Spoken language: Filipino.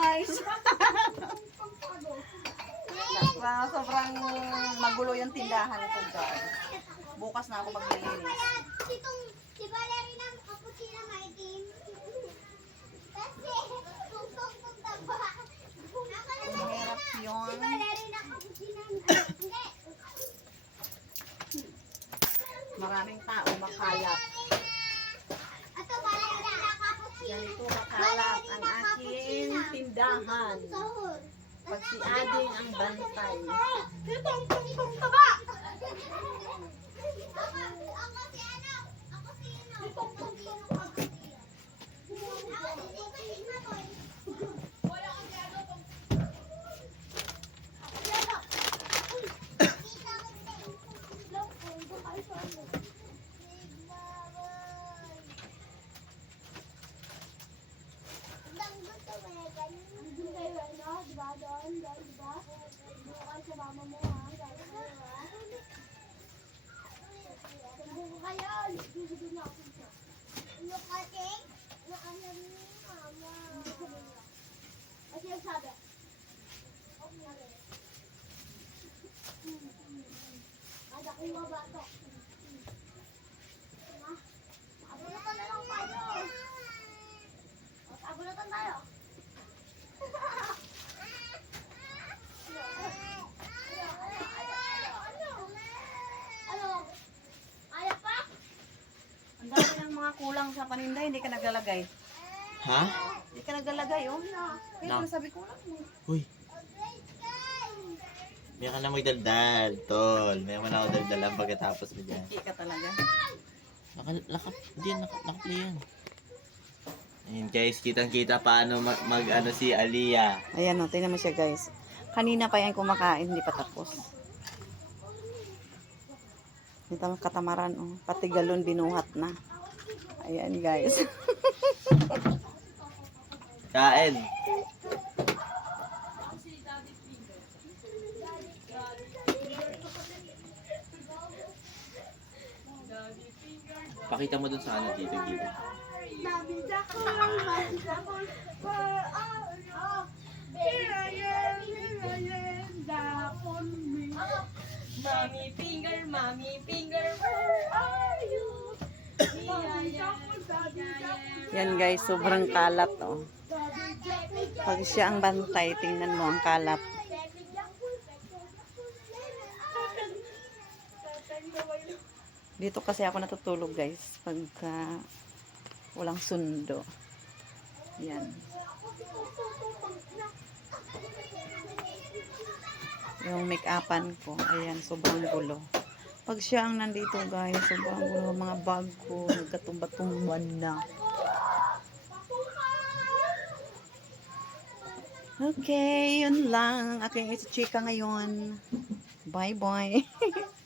guys. Sobrang, sobrang magulo yung tindahan ko guys. Bukas na ako maglilinis. Mahirap Si yun. Maraming tao makayap. Ganito makalat Sahur. Pag si Ading ang bantay. Itong tungtong taba. Ako, ako si ano? Ako si ano? Itong tungtong taba. Ako si Sigma Toy. Wala kasi ano tong... Ako si ano? Kita ko din. Look, ito kayo sa ano? Sigma Boy. Ang gusto mo na ganun. Andun kayo, ano? Diba doon? Doon, diba? Doon kayo sa mama mo, ha? Galing kayo, ha? Sumbong kayo! Bibigyan na ako siya. Ano kasi? Na ano ni mama? Kasi yung sabi. Okay na rin. Ada kong baba to. Ma, abulatan na lang tayo. Abulatan tayo. Ano? Ayaw pa? Ang dami ng mga kulang sa paninda, hindi ka naglalagay. Ha? Hindi ka naglalagay, oh. Kaya No. nasabi kulang mo. Uy, may ka na magdaldal, tol. May man ako daldalan pagkatapos mo dyan. Hindi ka talaga. Naka, naka, hindi, naka, naka-play yan. Ayun guys, kitang-kita paano mag, mag ano si Aliyah. Ayan, oh, tingnan mo siya guys. Kanina pa yan kumakain, hindi pa tapos. Ito ang katamaran, oh. Pati galon binuhat na. Ayan guys. Kain. Pakita mo dun sa ano dito, dito. Nabida ko lang banda Yan guys, sobrang kalat, oh. Pag siya ang bantay, tingnan mo ang kalat. Dito kasi ako natutulog guys, pagka walang sundo. Yan. Yung make-upan ko, ayan, sobrang gulo. Pag siya ang nandito guys, sobrang gulo. Mga bag ko, nagkatumba-tumban na. Okay, yun lang. Aking chika ngayon. Bye-bye.